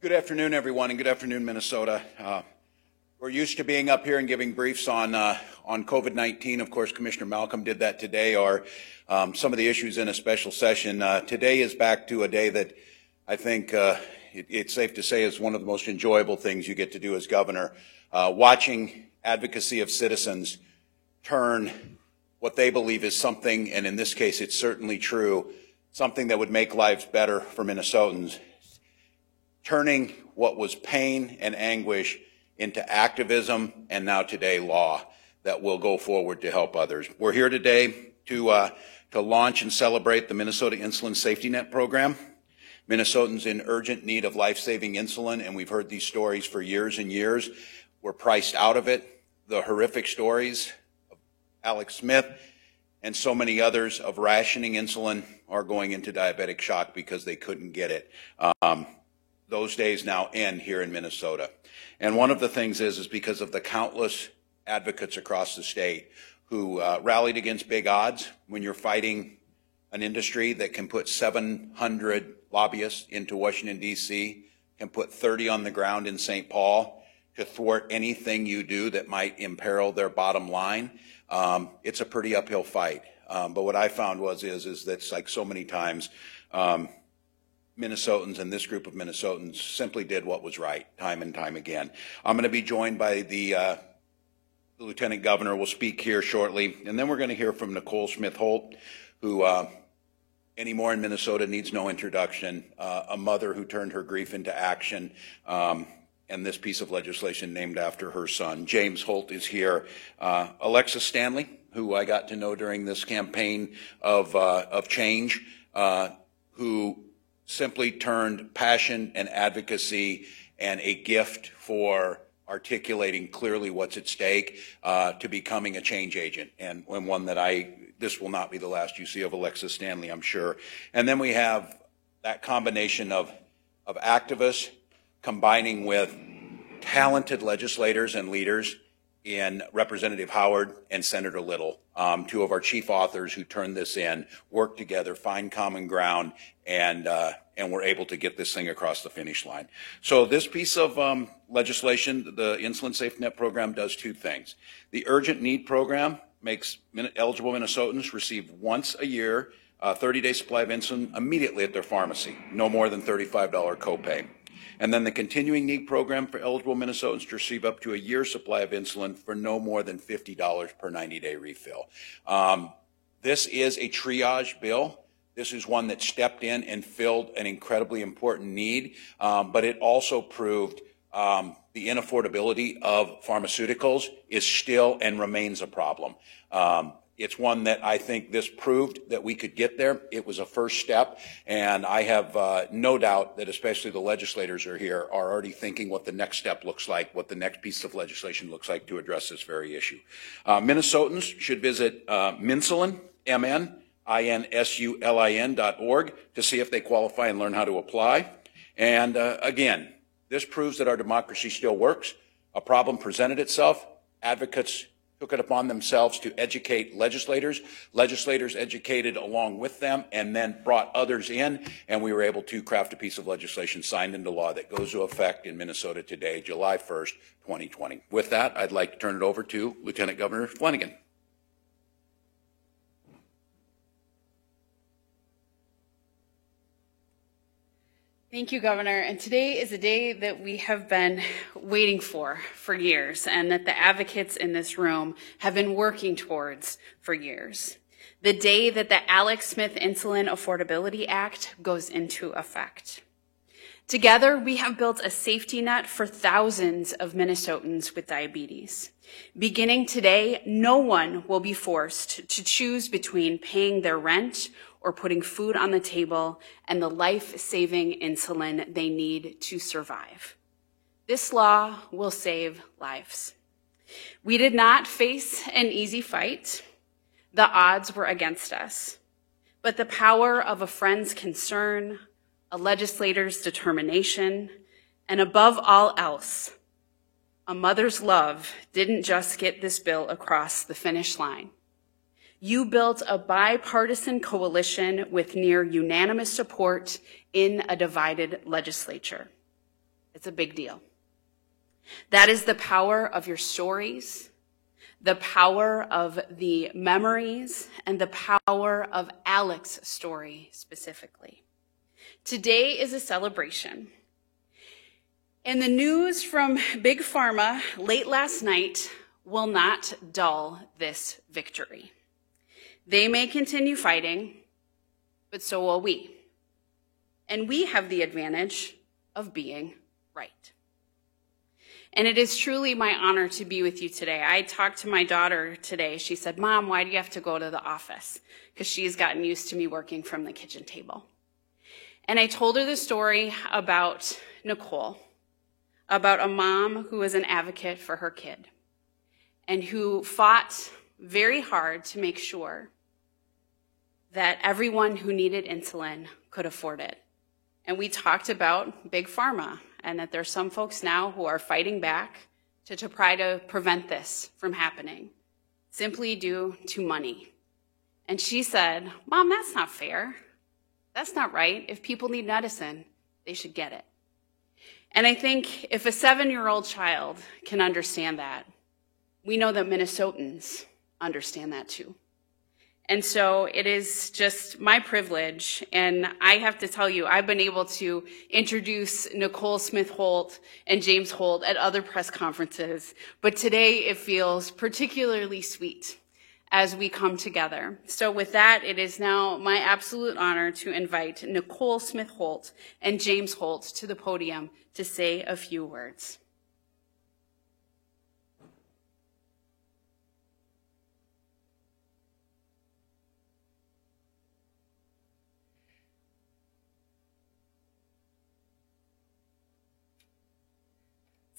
Good afternoon, everyone, and good afternoon, Minnesota. We're used to being up here and giving briefs on COVID-19. Of course, Commissioner Malcolm did that today, or some of the issues in a special session. Today is back to a day that I think it's safe to say is one of the most enjoyable things you get to do as governor, watching advocacy of citizens turn what they believe is something, and in this case it's certainly true, something that would make lives better for Minnesotans, turning what was pain and anguish into activism and now today law that will go forward to help others. We're here today to launch and celebrate the Minnesota Insulin Safety Net program. Minnesotans in urgent need of life-saving insulin, and we've heard these stories for years and years. We're priced out of it. The horrific stories of Alex Smith and so many others of rationing insulin are going into diabetic shock because they couldn't get it. Those days now end here in Minnesota. And one of the things is because of the countless advocates across the state who rallied against big odds when you're fighting an industry that can put 700 lobbyists into Washington, D.C., can put 30 on the ground in St. Paul to thwart anything you do that might imperil their bottom line. It's a pretty uphill fight. But what I found is that like so many times, Minnesotans and this group of Minnesotans simply did what was right time and time again. I'm going to be joined by the Lieutenant Governor will speak here shortly, and then we're going to hear from Nicole Smith-Holt, who anymore in Minnesota needs no introduction, a mother who turned her grief into action, and this piece of legislation named after her son. James Holt is here. Alexis Stanley, who I got to know during this campaign of change, who simply turned passion and advocacy and a gift for articulating clearly what's at stake to becoming a change agent, and one that this will not be the last you see of Alexis Stanley, I'm sure. And then we have that combination of activists combining with talented legislators and leaders in Representative Howard and Senator Little, two of our chief authors who turned this in, worked together, find common ground, and we're able to get this thing across the finish line. So this piece of legislation, the Insulin Safety Net program, does two things. The Urgent Need program makes eligible Minnesotans receive once a year a 30-day supply of insulin immediately at their pharmacy, no more than $35 copay. And then the Continuing Need program for eligible Minnesotans to receive up to a year's supply of insulin for no more than $50 per 90-day refill. This is a triage bill. This is one that stepped in and filled an incredibly important need, but it also proved the inaffordability of pharmaceuticals is still and remains a problem. It's one that I think this proved that we could get there. It was a first step, and I have no doubt that especially the legislators are here are already thinking what the next step looks like, what the next piece of legislation looks like to address this very issue. Minnesotans should visit Minsulin, MNINSULIN.org to see if they qualify and learn how to apply. And again, this proves that our democracy still works. A problem presented itself. Advocates took it upon themselves to educate legislators. Legislators educated along with them and then brought others in, and we were able to craft a piece of legislation signed into law that goes to effect in Minnesota today, July 1st, 2020. With that, I'd like to turn it over to Lieutenant Governor Flanagan. Thank you, Governor. And today is a day that we have been waiting for years, and that the advocates in this room have been working towards for years. The day that the Alex Smith Insulin Affordability Act goes into effect. Together, we have built a safety net for thousands of Minnesotans with diabetes. Beginning today, no one will be forced to choose between paying their rent or putting food on the table and the life-saving insulin they need to survive. This law will save lives. We did not face an easy fight. The odds were against us. But the power of a friend's concern, a legislator's determination, and above all else, a mother's love didn't just get this bill across the finish line. You built a bipartisan coalition with near unanimous support in a divided legislature. It's a big deal. That is the power of your stories, the power of the memories, and the power of Alec's story specifically. Today is a celebration. And the news from Big Pharma late last night will not dull this victory. They may continue fighting, but so will we. And we have the advantage of being right. And it is truly my honor to be with you today. I talked to my daughter today. She said, "Mom, why do you have to go to the office?" Because she's gotten used to me working from the kitchen table. And I told her the story about Nicole, about a mom who was an advocate for her kid and who fought very hard to make sure that everyone who needed insulin could afford it. And we talked about Big Pharma and that there's some folks now who are fighting back to try to prevent this from happening, simply due to money. And she said, "Mom, that's not fair. That's not right. If people need medicine, they should get it." And I think if a 7-year-old child can understand that, we know that Minnesotans understand that too. And so it is just my privilege, and I have to tell you, I've been able to introduce Nicole Smith Holt and James Holt at other press conferences, but today it feels particularly sweet as we come together. So with that, it is now my absolute honor to invite Nicole Smith Holt and James Holt to the podium to say a few words.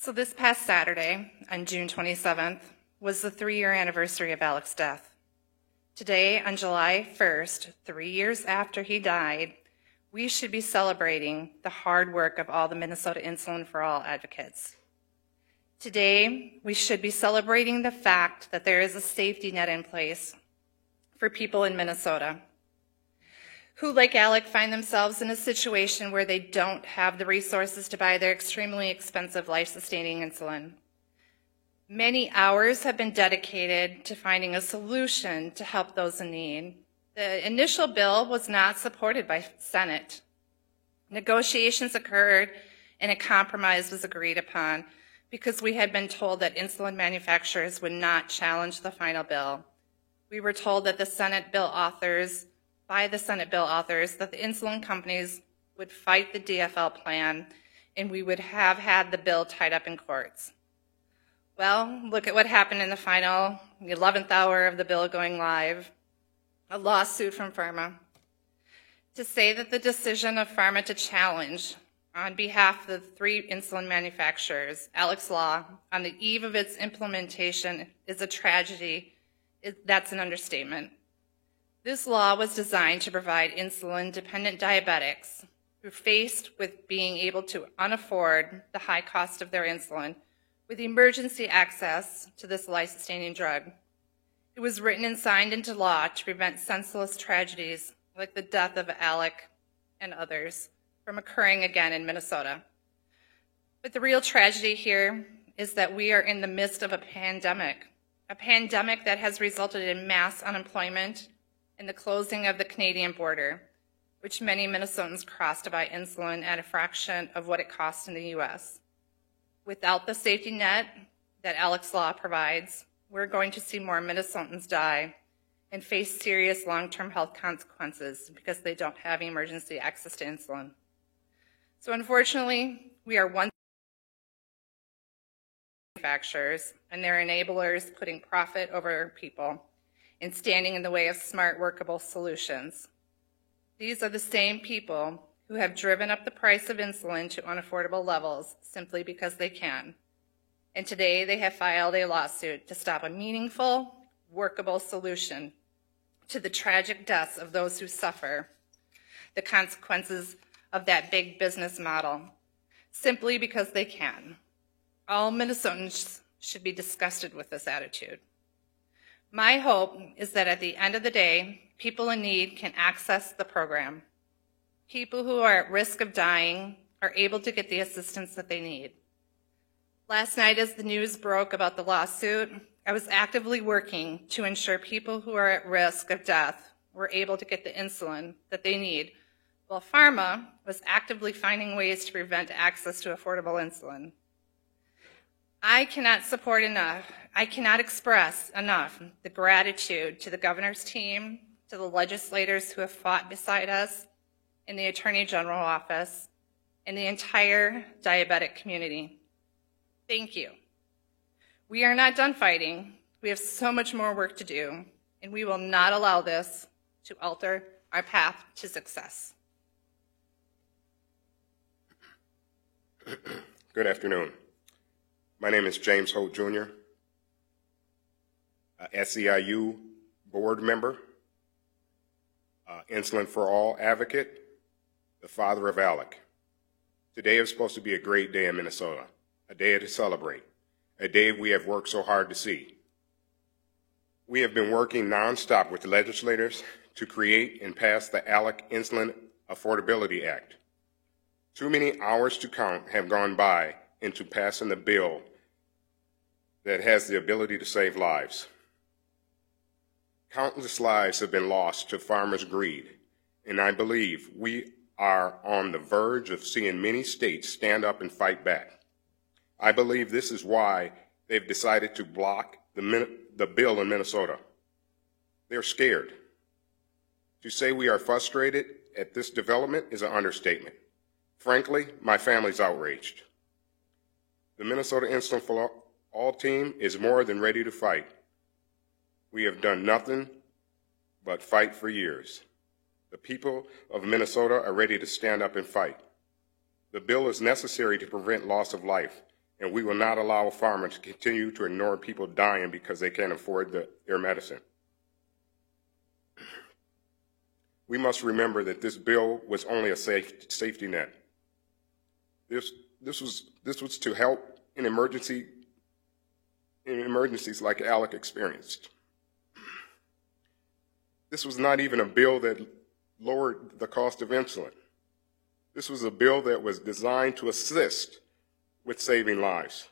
So this past Saturday, on June 27th, was the 3-year anniversary of Alec's death. Today, on July 1st, 3 years after he died, we should be celebrating the hard work of all the Minnesota Insulin for All advocates. Today, we should be celebrating the fact that there is a safety net in place for people in Minnesota who, like Alec, find themselves in a situation where they don't have the resources to buy their extremely expensive life-sustaining insulin. Many hours have been dedicated to finding a solution to help those in need. The initial bill was not supported by Senate. Negotiations occurred and a compromise was agreed upon because we had been told that insulin manufacturers would not challenge the final bill. We were told that by the Senate bill authors, that the insulin companies would fight the DFL plan and we would have had the bill tied up in courts. Well, look at what happened in the 11th hour of the bill going live. A lawsuit from Pharma to say that the decision of Pharma to challenge on behalf of the 3 insulin manufacturers, Alec's Law, on the eve of its implementation is a tragedy. That's an understatement. This law was designed to provide insulin-dependent diabetics who faced with being able to unafford the high cost of their insulin with emergency access to this life-sustaining drug. It was written and signed into law to prevent senseless tragedies like the death of Alec and others from occurring again in Minnesota. But the real tragedy here is that we are in the midst of a pandemic that has resulted in mass unemployment and the closing of the Canadian border, which many Minnesotans cross to buy insulin at a fraction of what it costs in the US. Without the safety net that Alec's Law provides, we're going to see more Minnesotans die and face serious long-term health consequences because they don't have emergency access to insulin. So unfortunately, we are one manufacturers and their enablers putting profit over people and standing in the way of smart, workable solutions. These are the same people who have driven up the price of insulin to unaffordable levels simply because they can. And today they have filed a lawsuit to stop a meaningful, workable solution to the tragic deaths of those who suffer the consequences of that big business model, simply because they can. All Minnesotans should be disgusted with this attitude. My hope is that at the end of the day, people in need can access the program. People who are at risk of dying are able to get the assistance that they need. Last night, as the news broke about the lawsuit, I was actively working to ensure people who are at risk of death were able to get the insulin that they need, while pharma was actively finding ways to prevent access to affordable insulin. I cannot express enough the gratitude to the governor's team, to the legislators who have fought beside us, in the Attorney General office, and the entire diabetic community. Thank you. We are not done fighting. We have so much more work to do, and we will not allow this to alter our path to success. Good afternoon. My name is James Holt Jr., a SEIU board member, Insulin for All advocate, the father of Alec. Today is supposed to be a great day in Minnesota, a day to celebrate, a day we have worked so hard to see. We have been working nonstop with the legislators to create and pass the Alec Insulin Affordability Act. Too many hours to count have gone by into passing the bill that has the ability to save lives. Countless lives have been lost to farmers' greed, and I believe we are on the verge of seeing many states stand up and fight back. I believe this is why they've decided to block the bill in Minnesota. They're scared. To say we are frustrated at this development is an understatement. Frankly, my family's outraged. The Minnesota Insulin for All team is more than ready to fight. We have done nothing but fight for years. The people of Minnesota are ready to stand up and fight. The bill is necessary to prevent loss of life, and we will not allow farmers to continue to ignore people dying because they can't afford their medicine. We must remember that this bill was only a safety net. This was to help in emergencies like Alec experienced. This was not even a bill that lowered the cost of insulin. This was a bill that was designed to assist with saving lives.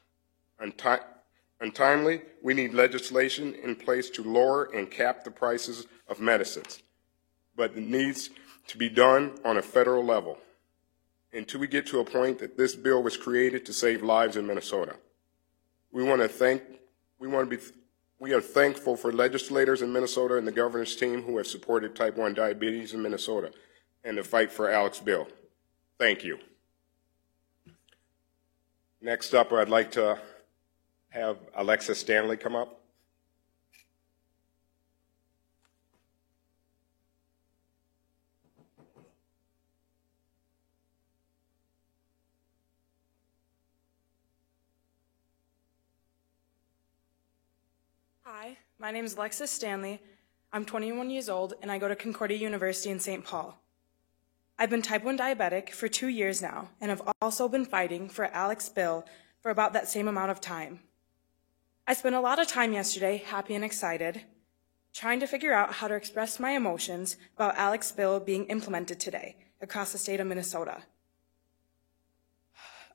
Untimely, we need legislation in place to lower and cap the prices of medicines, but it needs to be done on a federal level until we get to a point that this bill was created to save lives in Minnesota. We are thankful for legislators in Minnesota and the governor's team who have supported type 1 diabetes in Minnesota and the fight for Alec's bill. Thank you. Next up, I'd like to have Alexa Stanley come up. Hi, my name is Alexis Stanley. I'm 21 years old, and I go to Concordia University in St. Paul. I've been type 1 diabetic for 2 years now, and have also been fighting for Alec's bill for about that same amount of time. I spent a lot of time yesterday, happy and excited, trying to figure out how to express my emotions about Alec's bill being implemented today across the state of Minnesota.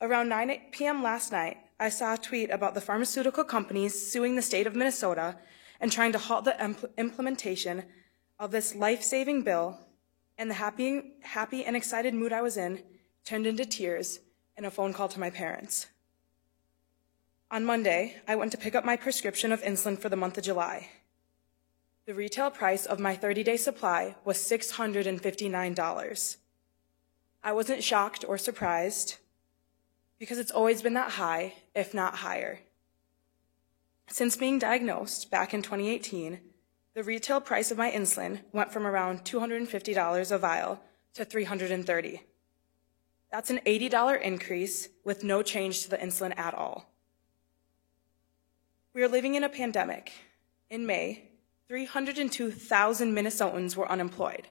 Around 9 p.m. last night, I saw a tweet about the pharmaceutical companies suing the state of Minnesota and trying to halt the implementation of this life-saving bill, and the happy and excited mood I was in turned into tears and a phone call to my parents. On Monday, I went to pick up my prescription of insulin for the month of July. The retail price of my 30-day supply was $659. I wasn't shocked or surprised, because it's always been that high, if not higher. Since being diagnosed back in 2018, the retail price of my insulin went from around $250 a vial to $330. That's an $80 increase with no change to the insulin at all. We are living in a pandemic. In May, 302,000 Minnesotans were unemployed.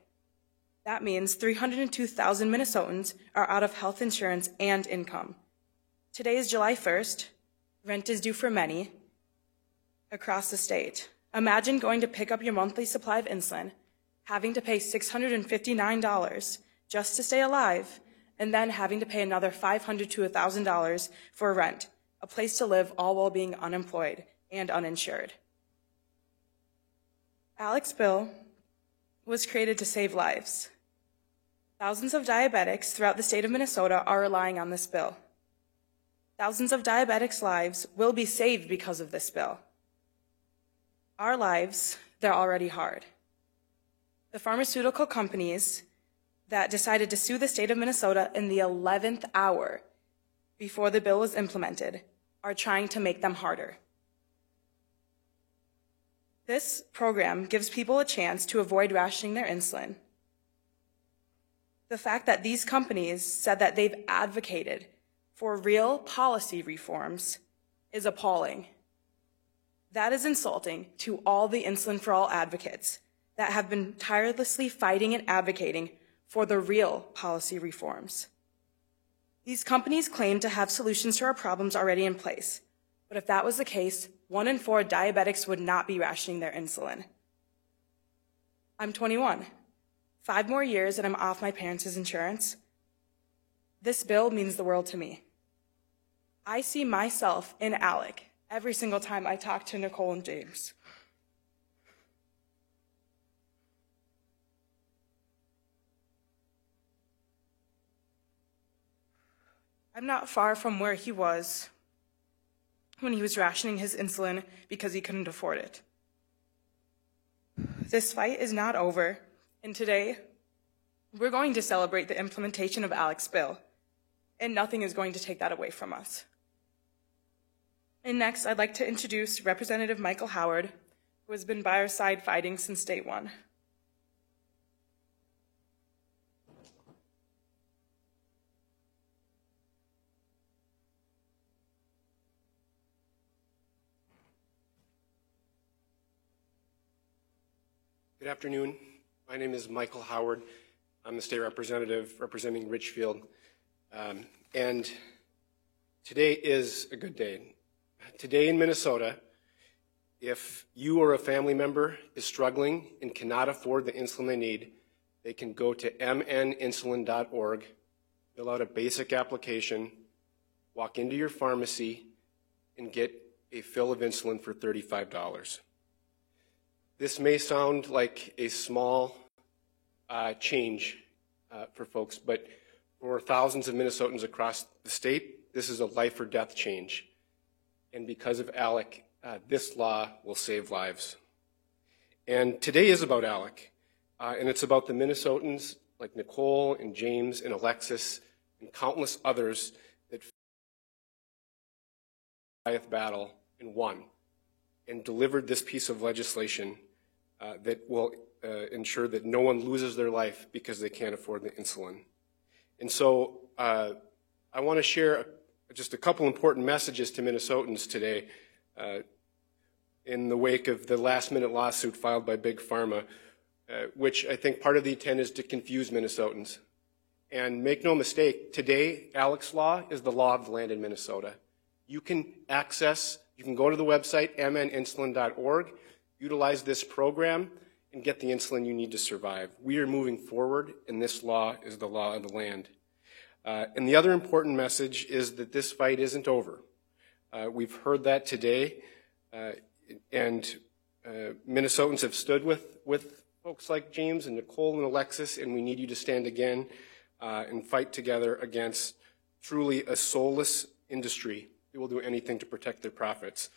That means 302,000 Minnesotans are out of health insurance and income. Today is July 1st. Rent is due for many across the state. Imagine going to pick up your monthly supply of insulin, having to pay $659 just to stay alive, and then having to pay another $500 to $1,000 for rent, a place to live, all while being unemployed and uninsured. Alec's bill was created to save lives. Thousands of diabetics throughout the state of Minnesota are relying on this bill. Thousands of diabetics' lives will be saved because of this bill. Our lives, they're already hard. The pharmaceutical companies that decided to sue the state of Minnesota in the 11th hour before the bill was implemented are trying to make them harder. This program gives people a chance to avoid rationing their insulin. The fact that these companies said that they've advocated for real policy reforms is appalling. That is insulting to all the Insulin for All advocates that have been tirelessly fighting and advocating for the real policy reforms. These companies claim to have solutions to our problems already in place, but if that was the case, 1 in 4 diabetics would not be rationing their insulin. I'm 21. 5 more years and I'm off my parents' insurance. This bill means the world to me. I see myself in Alec every single time I talk to Nicole and James. I'm not far from where he was when he was rationing his insulin because he couldn't afford it. This fight is not over, and today we're going to celebrate the implementation of Alec's bill, and nothing is going to take that away from us. And next, I'd like to introduce Representative Michael Howard, who has been by our side fighting since day one. Good afternoon. My name is Michael Howard. I'm the state representative representing Richfield. And today is a good day. Today in Minnesota, if you or a family member is struggling and cannot afford the insulin they need, they can go to mninsulin.org, fill out a basic application, walk into your pharmacy, and get a fill of insulin for $35. This may sound like a small change for folks, but for thousands of Minnesotans across the state, this is a life or death change. And because of Alec, this law will save lives. And today is about Alec, and it's about the Minnesotans like Nicole and James and Alexis and countless others that fought the battle and won and delivered this piece of legislation that will ensure that no one loses their life because they can't afford the insulin. And so I want to share just a couple important messages to Minnesotans today in the wake of the last-minute lawsuit filed by Big Pharma, which I think part of the intent is to confuse Minnesotans. And make no mistake, today, Alec's law is the law of the land in Minnesota. You can go to the website, mninsulin.org, utilize this program, and get the insulin you need to survive. We are moving forward, and this law is the law of the land. And the other important message is that this fight isn't over. We've heard that today, and Minnesotans have stood with folks like James and Nicole and Alexis, and we need you to stand again and fight together against truly a soulless industry that will do anything to protect their profits.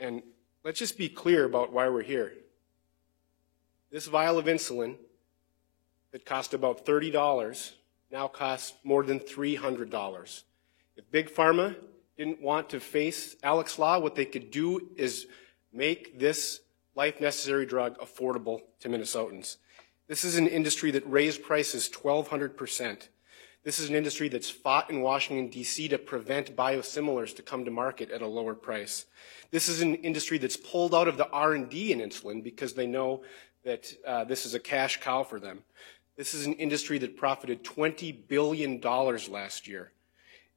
And let's just be clear about why we're here. This vial of insulin that cost about $30 now costs more than $300. If Big Pharma didn't want to face Alec's law, what they could do is make this life-necessary drug affordable to Minnesotans. This is an industry that raised prices 1,200%. This is an industry that's fought in Washington, D.C. to prevent biosimilars to come to market at a lower price. This is an industry that's pulled out of the R&D in insulin because they know that this is a cash cow for them. This is an industry that profited $20 billion last year.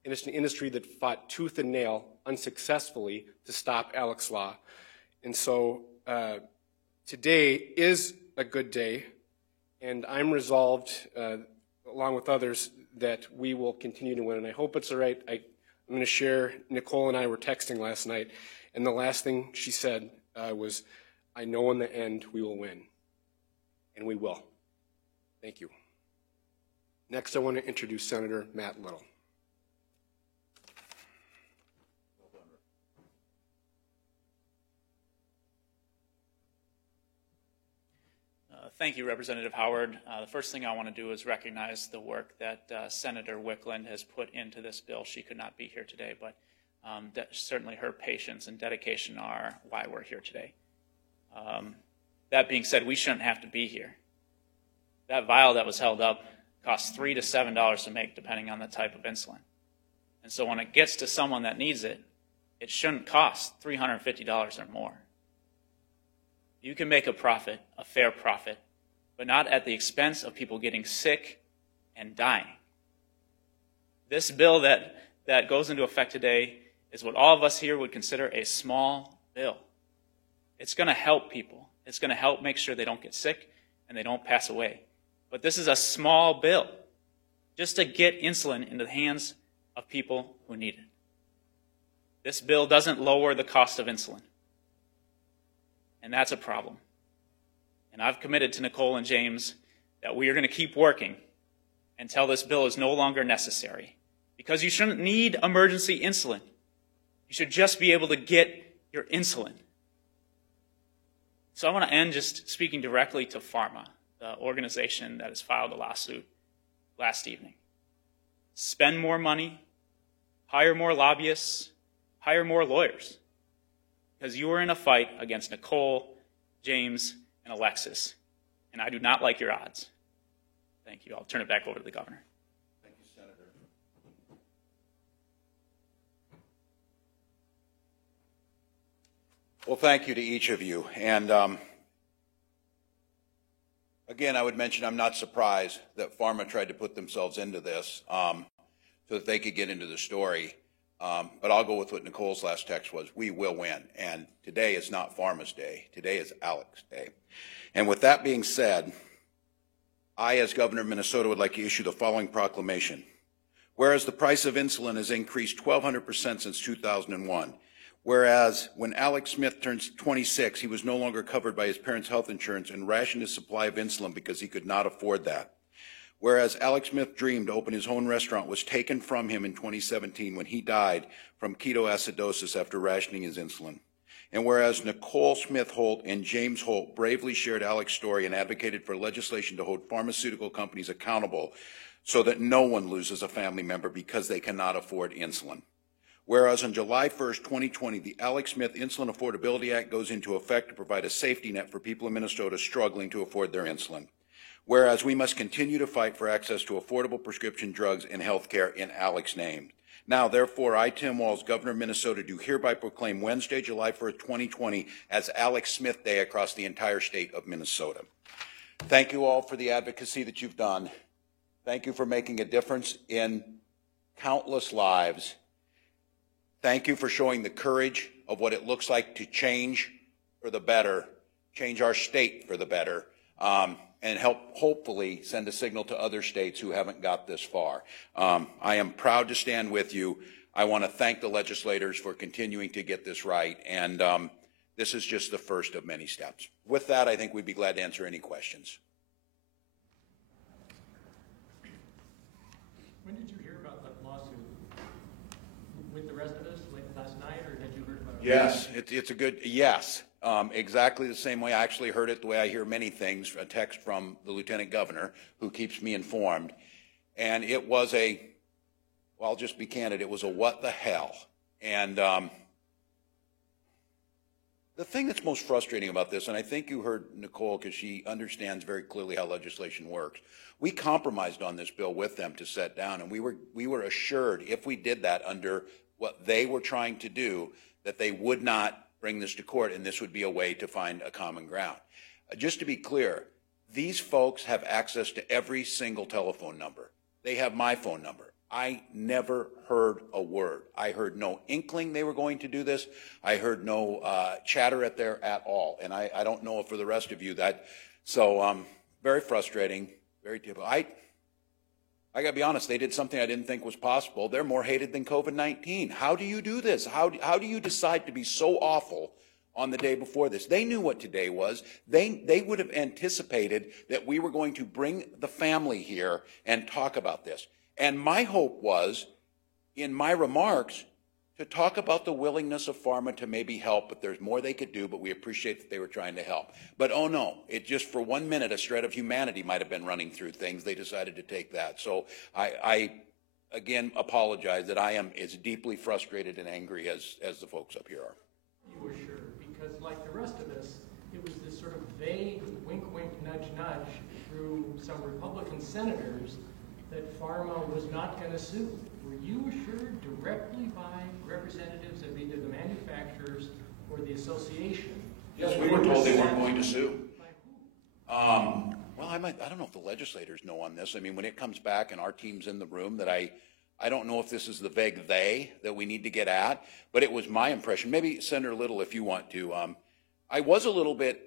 And it's an industry that fought tooth and nail unsuccessfully to stop Alec's law. And so today is a good day, and I'm resolved, along with others, that we will continue to win. And I hope it's all right. I'm going to share, Nicole and I were texting last night, and the last thing she said was, I know in the end we will win. And we will. Thank you. Next, I want to introduce Senator Matt Little. Thank you, Representative Howard. The first thing I want to do is recognize the work that Senator Wickland has put into this bill. She could not be here today, but certainly her patience and dedication are why we're here today. That being said, we shouldn't have to be here. That vial that was held up costs $3 to $7 to make, depending on the type of insulin. And so when it gets to someone that needs it, it shouldn't cost $350 or more. You can make a profit, a fair profit, but not at the expense of people getting sick and dying. This bill that goes into effect today is what all of us here would consider a small bill. It's going to help people. It's going to help make sure they don't get sick and they don't pass away. But this is a small bill just to get insulin into the hands of people who need it. This bill doesn't lower the cost of insulin. And that's a problem. And I've committed to Nicole and James that we are going to keep working until this bill is no longer necessary. Because you shouldn't need emergency insulin. You should just be able to get your insulin. So I want to end just speaking directly to PhRMA, the organization that has filed a lawsuit last evening. Spend more money, hire more lobbyists, hire more lawyers. Because you are in a fight against Nicole, James, and Alexis. And I do not like your odds. Thank you. I'll turn it back over to the governor. Thank you, Senator. Well, thank you to each of you. And again, I would mention I'm not surprised that PhRMA tried to put themselves into this so that they could get into the story. But I'll go with what Nicole's last text was. We will win. And today is not PhRMA's day. Today is Alex's day. And with that being said, I, as governor of Minnesota, would like to issue the following proclamation. Whereas the price of insulin has increased 1,200% since 2001. Whereas when Alex Smith turned 26, he was no longer covered by his parents' health insurance and rationed his supply of insulin because he could not afford that. Whereas Alex Smith dreamed to open his own restaurant was taken from him in 2017 when he died from ketoacidosis after rationing his insulin. And whereas Nicole Smith Holt and James Holt bravely shared Alex's story and advocated for legislation to hold pharmaceutical companies accountable so that no one loses a family member because they cannot afford insulin. Whereas on July 1st, 2020, the Alex Smith Insulin Affordability Act goes into effect to provide a safety net for people in Minnesota struggling to afford their insulin. Whereas we must continue to fight for access to affordable prescription drugs and health care in Alex's name. Now, therefore, I, Tim Walz, Governor of Minnesota, do hereby proclaim Wednesday, July 1st, 2020 as Alex Smith Day across the entire state of Minnesota. Thank you all for the advocacy that you've done. Thank you for making a difference in countless lives. Thank you for showing the courage of what it looks like to change for the better, change our state for the better, and help hopefully send a signal to other states who haven't got this far. I am proud to stand with you. I want to thank the legislators for continuing to get this right, and this is just the first of many steps. With that, I think we'd be glad to answer any questions. When did you hear about that lawsuit? With the rest of us, like last night, or had you heard about it? Yes, it's a good, yes. Exactly the same way I actually heard it, the way I hear many things, a text from the Lieutenant Governor who keeps me informed. And it was well, I'll just be candid, it was a what the hell. And the thing that's most frustrating about this, and I think you heard Nicole because she understands very clearly how legislation works, we compromised on this bill with them to set down, and we were assured if we did that under what they were trying to do, that they would not bring this to court, and this would be a way to find a common ground. Just to be clear, these folks have access to every single telephone number. They have my phone number. I never heard a word. I heard no inkling they were going to do this. I heard no chatter at all. And I don't know for the rest of you that. So very frustrating, very typical. I got to be honest, they did something I didn't think was possible. They're more hated than COVID-19. How do you do this? How do you decide to be so awful on the day before this? They knew what today was. They would have anticipated that we were going to bring the family here and talk about this. And my hope was, in my remarks, to talk about the willingness of pharma to maybe help, but there's more they could do, but we appreciate that they were trying to help. But oh no, it just for 1 minute, a shred of humanity might have been running through things. They decided to take that. So I again apologize that I am as deeply frustrated and angry as the folks up here are. You were sure, because like the rest of us, it was this sort of vague wink, wink, nudge, nudge through some Republican senators that pharma was not going to sue. Were you assured directly by representatives of either the manufacturers or the association? Yes, we were told they weren't going to sue. By who? Well, I don't know if the legislators know on this. I mean, when it comes back and our team's in the room, that I don't know if this is the vague they that we need to get at, but it was my impression. Maybe Senator Little, if you want to. I was a little bit,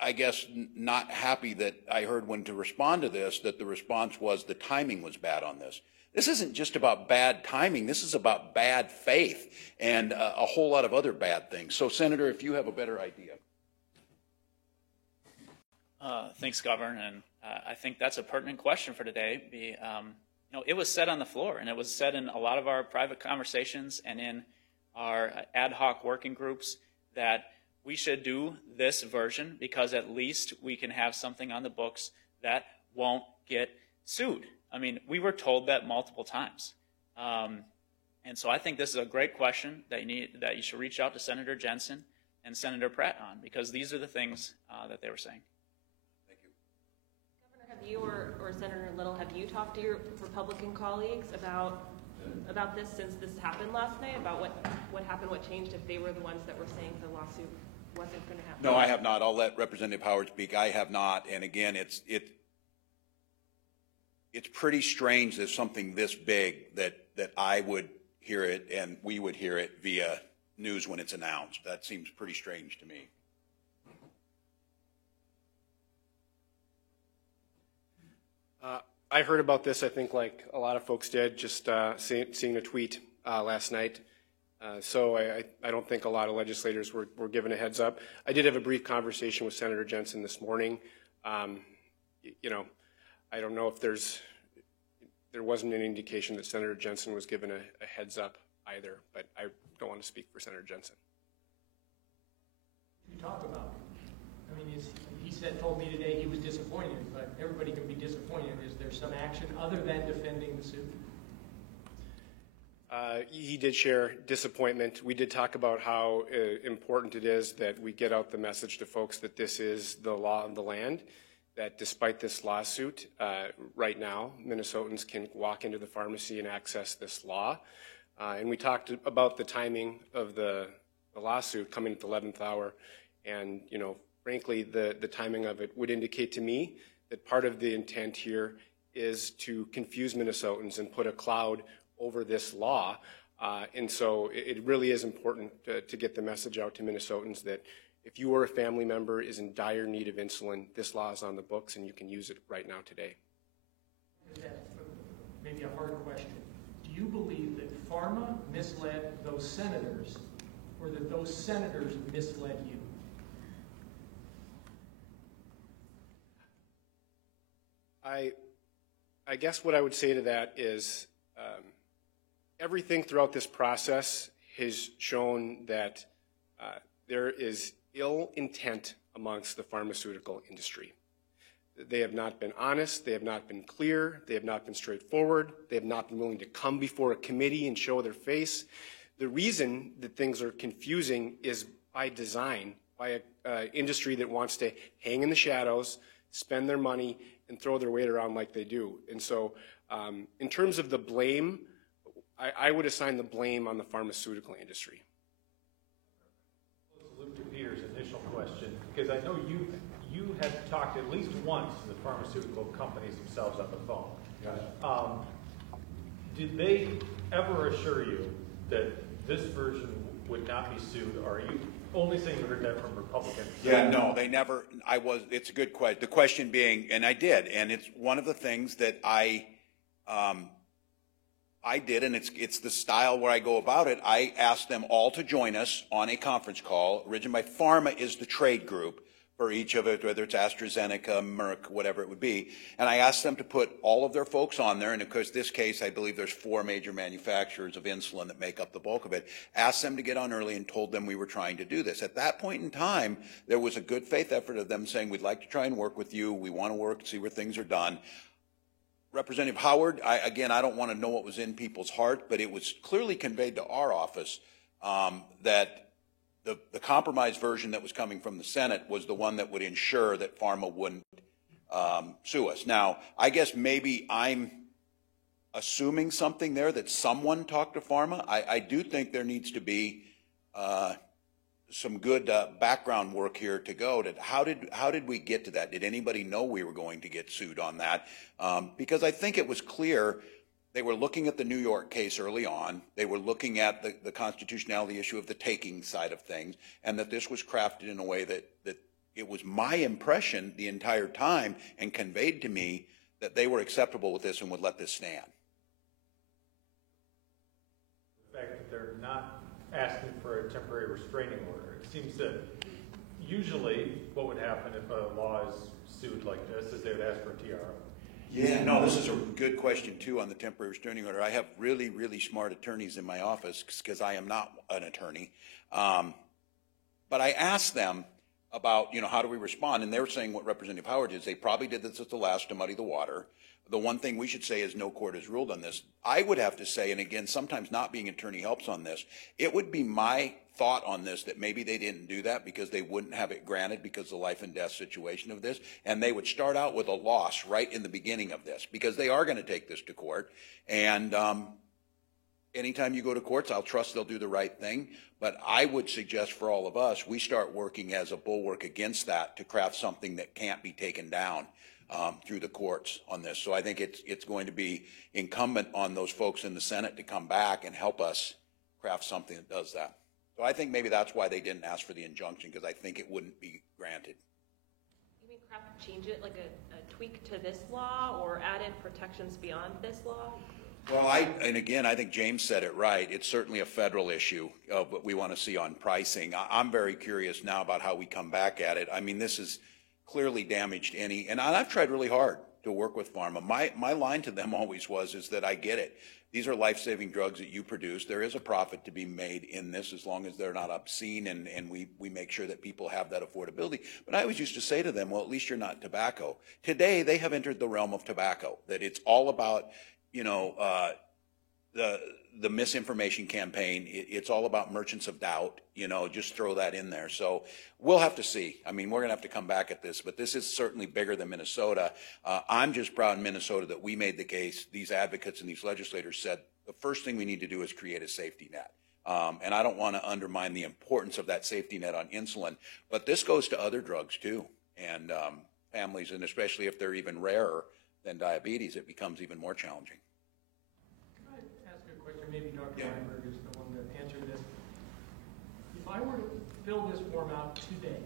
I guess, not happy that I heard when to respond to this, that the response was the timing was bad on this. This isn't just about bad timing. This is about bad faith and a whole lot of other bad things. So, Senator, if you have a better idea. Thanks, Governor, and I think that's a pertinent question for today. It was said on the floor, and it was said in a lot of our private conversations and in our ad hoc working groups that we should do this version because at least we can have something on the books that won't get sued. I mean, we were told that multiple times. And so I think this is a great question that you should reach out to Senator Jensen and Senator Pratt on, because these are the things that they were saying. Thank you. Governor, have you or Senator Little, have you talked to your Republican colleagues about this since this happened last night, about what happened, what changed, if they were the ones that were saying the lawsuit wasn't going to happen? No, I have not. I'll let Representative Howard speak. I have not. And again, it's pretty strange that something this big that I would hear it and we would hear it via news when it's announced. That seems pretty strange to me. I heard about this, I think, like a lot of folks did, just seeing a tweet last night. So I don't think a lot of legislators were given a heads up. I did have a brief conversation with Senator Jensen this morning. I don't know if there wasn't any indication that Senator Jensen was given a heads up either, but I don't want to speak for Senator Jensen. You talk about it. I mean, he told me today he was disappointed, but everybody can be disappointed. Is there some action other than defending the suit? He did share disappointment. We did talk about how important it is that we get out the message to folks that this is the law of the land, that despite this lawsuit, right now, Minnesotans can walk into the pharmacy and access this law. And we talked about the timing of the lawsuit coming at the 11th hour. And, frankly, the timing of it would indicate to me that part of the intent here is to confuse Minnesotans and put a cloud over this law. And so it really is important to get the message out to Minnesotans that if you or a family member is in dire need of insulin, this law is on the books and you can use it right now today. Maybe a hard question. Do you believe that pharma misled those senators, or that those senators misled you? I guess what I would say to that is everything throughout this process has shown that there is ill intent amongst the pharmaceutical industry. They have not been honest, they have not been clear, they have not been straightforward, they have not been willing to come before a committee and show their face. The reason that things are confusing is by design, by an industry that wants to hang in the shadows, spend their money, and throw their weight around like they do. And so in terms of the blame, I would assign the blame on the pharmaceutical industry. Let's look to Peter's initial question, because I know you had talked at least once to the pharmaceutical companies themselves on the phone. Yes. Did they ever assure you that this version would not be sued? Or only saying you heard that from Republicans. Yeah, no, they never, it's a good question. The question being, and I did, and it's one of the things that I did, and it's the style where I go about it. I asked them all to join us on a conference call. Originated by Pharma is the trade group for each of it, whether it's AstraZeneca, Merck, whatever it would be. And I asked them to put all of their folks on there. And of course, this case, I believe there's 4 major manufacturers of insulin that make up the bulk of it. Asked them to get on early and told them we were trying to do this. At that point in time, there was a good faith effort of them saying, we'd like to try and work with you. We want to work, see where things are done. Representative Howard, I don't want to know what was in people's heart, but it was clearly conveyed to our office that the compromise version that was coming from the Senate was the one that would ensure that Pharma wouldn't sue us. Now, I guess maybe I'm assuming something there, that someone talked to Pharma. I do think there needs to be some good background work here to go. How did we get to that? Did anybody know we were going to get sued on that? Because I think it was clear. They were looking at the New York case early on. They were looking at the constitutionality issue of the taking side of things, and that this was crafted in a way that it was my impression the entire time and conveyed to me that they were acceptable with this and would let this stand. The fact that they're not asking for a temporary restraining order. It seems that usually what would happen if a law is sued like this is they would ask for a TRO. Yeah, no, this is a good question, too, on the temporary restraining order. I have really, really smart attorneys in my office because I am not an attorney. But I asked them about, how do we respond? And they were saying what Representative Howard is. They probably did this at the last to muddy the water. The one thing we should say is no court has ruled on this. I would have to say, and again, sometimes not being an attorney helps on this, it would be my thought on this that maybe they didn't do that because they wouldn't have it granted because of the life and death situation of this, and they would start out with a loss right in the beginning of this because they are going to take this to court. And anytime you go to courts, I'll trust they'll do the right thing. But I would suggest for all of us, we start working as a bulwark against that to craft something that can't be taken down through the courts on this. So I think it's going to be incumbent on those folks in the Senate to come back and help us craft something that does that. So I think maybe that's why they didn't ask for the injunction, because I think it wouldn't be granted. You mean craft change it like a tweak to this law or add in protections beyond this law? Well, and again, I think James said it right. It's certainly a federal issue of what we want to see on pricing. I'm very curious now about how we come back at it. I mean, this is clearly damaged and I've tried really hard to work with Pharma. My line to them always is that I get it. These are life-saving drugs that you produce. There is a profit to be made in this as long as they're not obscene and we make sure that people have that affordability. But I always used to say to them, well, at least you're not tobacco. Today, they have entered the realm of tobacco, that it's all about, the misinformation campaign. It's all about merchants of doubt, just throw that in there. So we'll have to see. I mean, we're going to have to come back at this, but this is certainly bigger than Minnesota. I'm just proud in Minnesota that we made the case. These advocates and these legislators said the first thing we need to do is create a safety net. And I don't want to undermine the importance of that safety net on insulin, but this goes to other drugs too. And families, and especially if they're even rarer than diabetes, it becomes even more challenging. Maybe Dr. Weinberg is the one that answered this. If I were to fill this form out today,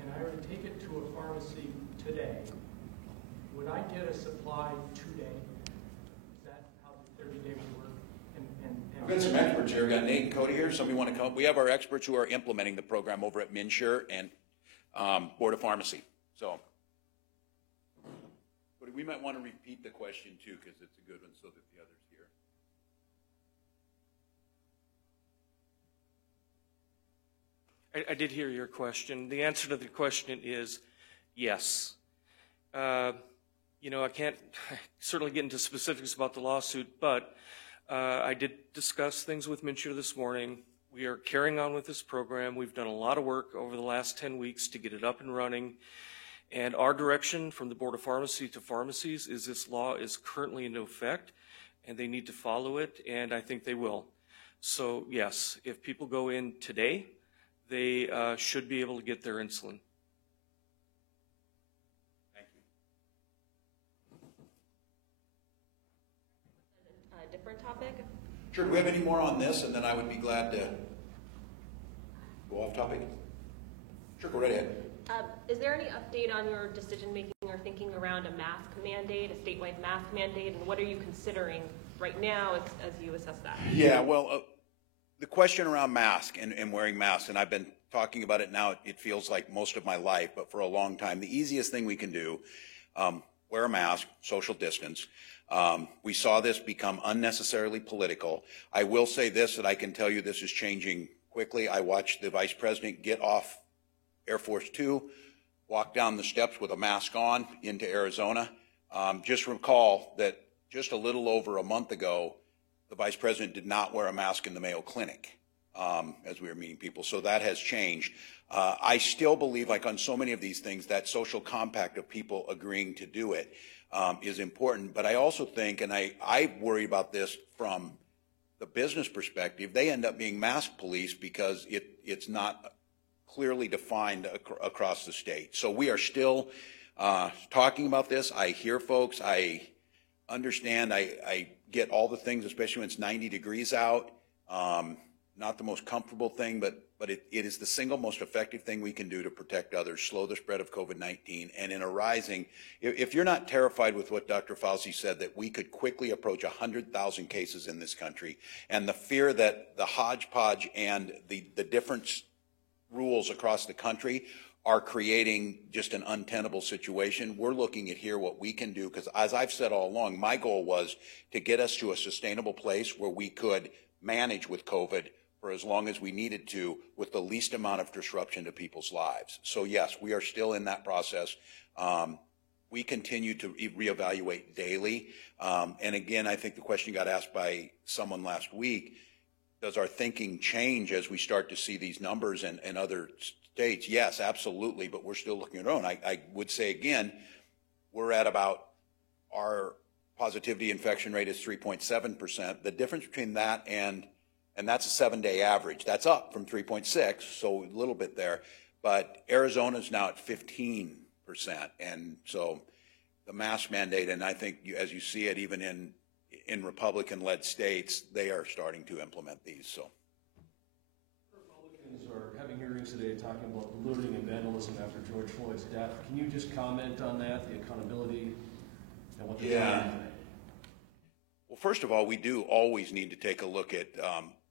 and I were to take it to a pharmacy today, would I get a supply today? Is that how the 30 days would work? We've got some experts here. We've got Nate and Cody here. Somebody want to come? We have our experts who are implementing the program over at MNsure and Board of Pharmacy. So, but we might want to repeat the question too, because it's a good one, so that the others hear. I did hear your question. The answer to the question is yes. I can't certainly get into specifics about the lawsuit, but I did discuss things with MNsure this morning. We are carrying on with this program. We've done a lot of work over the last 10 weeks to get it up and running. And our direction from the Board of Pharmacy to pharmacies is this law is currently in effect, and they need to follow it, and I think they will. So, yes, if people go in today, they should be able to get their insulin. Thank you. A different topic? Sure. Do we have any more on this? And then I would be glad to Go off topic? Sure, go right ahead. Is there any update on your decision-making or thinking around a mask mandate, a statewide mask mandate, and what are you considering right now as you assess that? Yeah, well, the question around mask and wearing masks, and I've been talking about it now, it feels like most of my life, but for a long time, the easiest thing we can do, wear a mask, social distance. We saw this become unnecessarily political. I will say this, that I can tell you this is changing quickly. I watched the Vice President get off Air Force Two, walk down the steps with a mask on into Arizona. Just recall that just a little over a month ago, the Vice President did not wear a mask in the Mayo Clinic as we were meeting people. So that has changed. I still believe, like on so many of these things, that social compact of people agreeing to do it is important. But I also think, and I worry about this from the business perspective, they end up being mask police because it's not clearly defined across the state. So we are still talking about this. I hear folks. I understand. I get all the things, especially when it's 90 degrees out. Not the most comfortable thing, but it is the single most effective thing we can do to protect others, slow the spread of COVID-19. And in a rising, if you're not terrified with what Dr. Fauci said, that we could quickly approach 100,000 cases in this country, and the fear that the hodgepodge and the different rules across the country are creating just an untenable situation, we're looking at here what we can do, because as I've said all along, my goal was to get us to a sustainable place where we could manage with COVID for as long as we needed to with the least amount of disruption to people's lives. So yes, we are still in that process. We continue to reevaluate daily. And again, I think the question got asked by someone last week, does our thinking change as we start to see these numbers in other states? Yes, absolutely, but we're still looking at our own. I would say again, we're at about, our positivity infection rate is 3.7%. The difference between that and that's a 7-day average. That's up from 3.6, so a little bit there. But Arizona's now at 15%. And so the mask mandate, and I think as you see it even in Republican-led states, they are starting to implement these. So Republicans are having hearings today talking about the looting and vandalism after George Floyd's death. Can you just comment on that, the accountability, and what they're doing? Well, first of all, we do always need to take a look at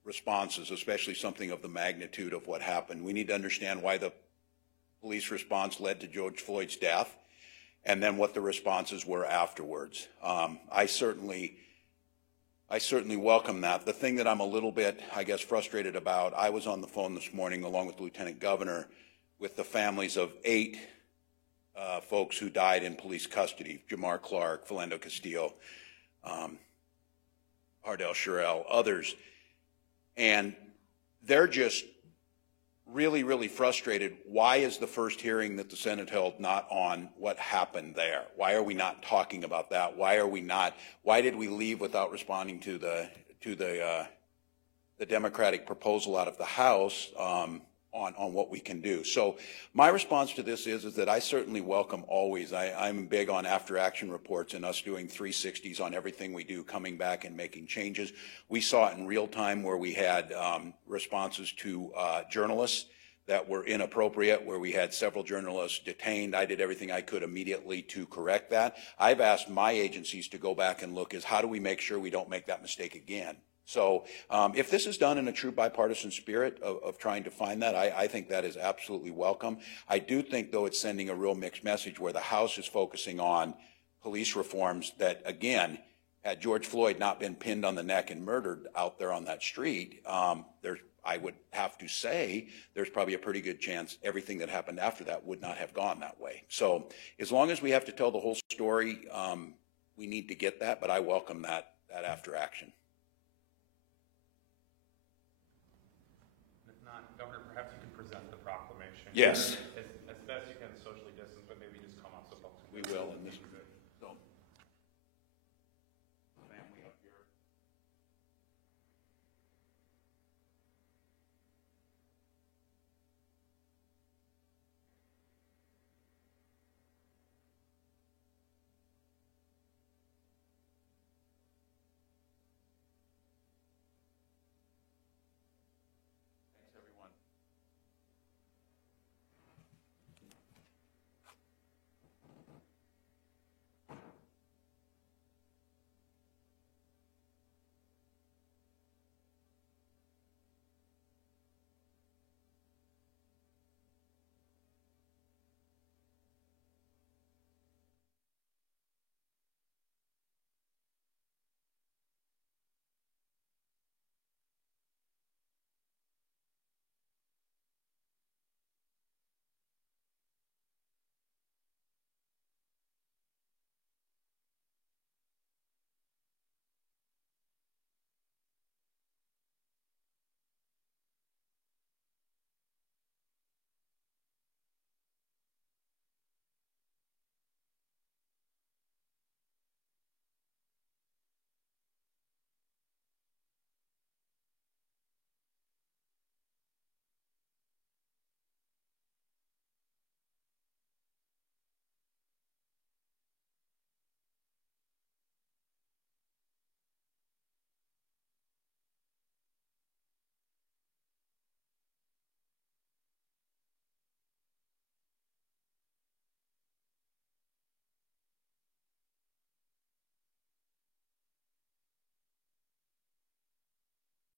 responses, especially something of the magnitude of what happened. We need to understand why the police response led to George Floyd's death, and then what the responses were afterwards. I certainly welcome that. The thing that I'm a little bit, I guess, frustrated about, I was on the phone this morning along with the Lieutenant Governor with the families of 8 folks who died in police custody: Jamar Clark, Philando Castillo, Ardell Sherrill, others. And they're just really, really frustrated. Why is the first hearing that the Senate held not on what happened there? Why are we not talking about that? Why did we leave without responding to the Democratic proposal out of the House on what we can do? So my response to this is that I certainly welcome always. I'm big on after action reports and us doing 360s on everything we do, coming back and making changes. We saw it in real time where we had responses to journalists that were inappropriate, where we had several journalists detained. I did everything I could immediately to correct that. I've asked my agencies to go back and look as how do we make sure we don't make that mistake again. So if this is done in a true bipartisan spirit of trying to find that, I think that is absolutely welcome. I do think, though, it's sending a real mixed message where the House is focusing on police reforms that, again, had George Floyd not been pinned on the neck and murdered out there on that street, I would have to say there's probably a pretty good chance everything that happened after that would not have gone that way. So as long as we have to tell the whole story, we need to get that, but I welcome that after action. If not, Governor, perhaps you can present the proclamation. Yes.